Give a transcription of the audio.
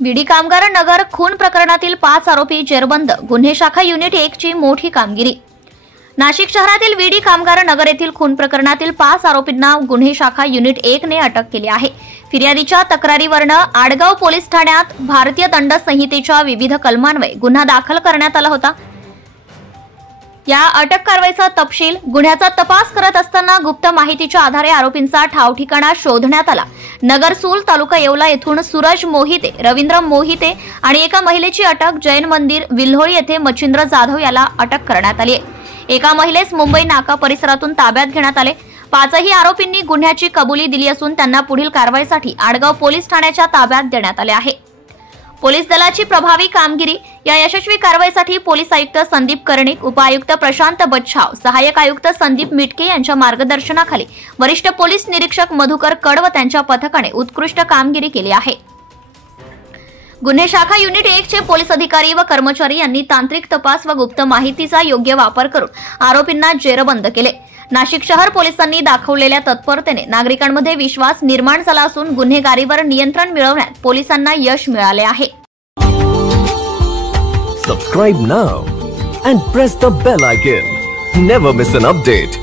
विडी कामगार नगर खून प्रकरणातील 5 आरोपी जेरबंद, गुन्हे शाखा युनिट 1 ची मोठी कामगिरी। नाशिक शहरातील विडी कामगार नगर येथील खून प्रकरणातील 5 आरोपींना गुन्हे शाखा युनिट 1 ने अटक केली आहे। फिर्यादीच्या तक्रारीवरून आडगाव पोलीस ठाण्यात भारतीय दंड संहितेच्या विविध कलमान्वये गुन्हा दाखल करण्यात आला होता। या अटक कारवाईचा तपशील गुन्ह्याचा तपास करत असताना गुप्त माहितीच्या आधारे आरोपींचा ठाव ठिकाणा शोधण्यात आला। नगरसूल तालुका येवला येथून सूरज मोहिते, रवींद्र मोहिते आणि एका महिलेची अटक जैन मंदिर विल्होळी येथे मच्छिंद्र जाधव याला अटक करण्यात आली आहे। एका महिलेस मुंबई नाका परिसरातून ताब्यात घेण्यात आले। 5ही आरोपींनी गुन्ह्याची कबुली दिली असून त्यांना पुढील कारवाईसाठी आडगाव पोलीस ठाण्याच्या ताब्यात देण्यात आले आहे। पोलीस दलाची प्रभावी कामगिरी। या यशस्वी कारवाईसाठी पोलीस आयुक्त संदीप कर्णिक, उपआयुक्त प्रशांत बच्छाव, सहाय्यक आयुक्त संदीप मिटके यांच्या मार्गदर्शनाखाली वरिष्ठ पोलीस निरीक्षक मधुकर कड व त्यांच्या पथकाने उत्कृष्ट कामगिरी केली आहे। गुन्हे शाखा युनिट 1 चे पोलीस अधिकारी व कर्मचारी यांनी तांत्रिक तपास व गुप्त माहितीचा योग्य वापर करून आरोपींना जेरबंद केले। नाशिक शहर पोलिसांनी दाखवलेल्या तत्परतेने नागरिकांमध्ये विश्वास निर्माण झाला असून गुन्हेगारीवर नियंत्रण मिळवण्यात पोलिसांना यश मिळाले आहे। Subscribe now and press the bell icon. Never miss an update.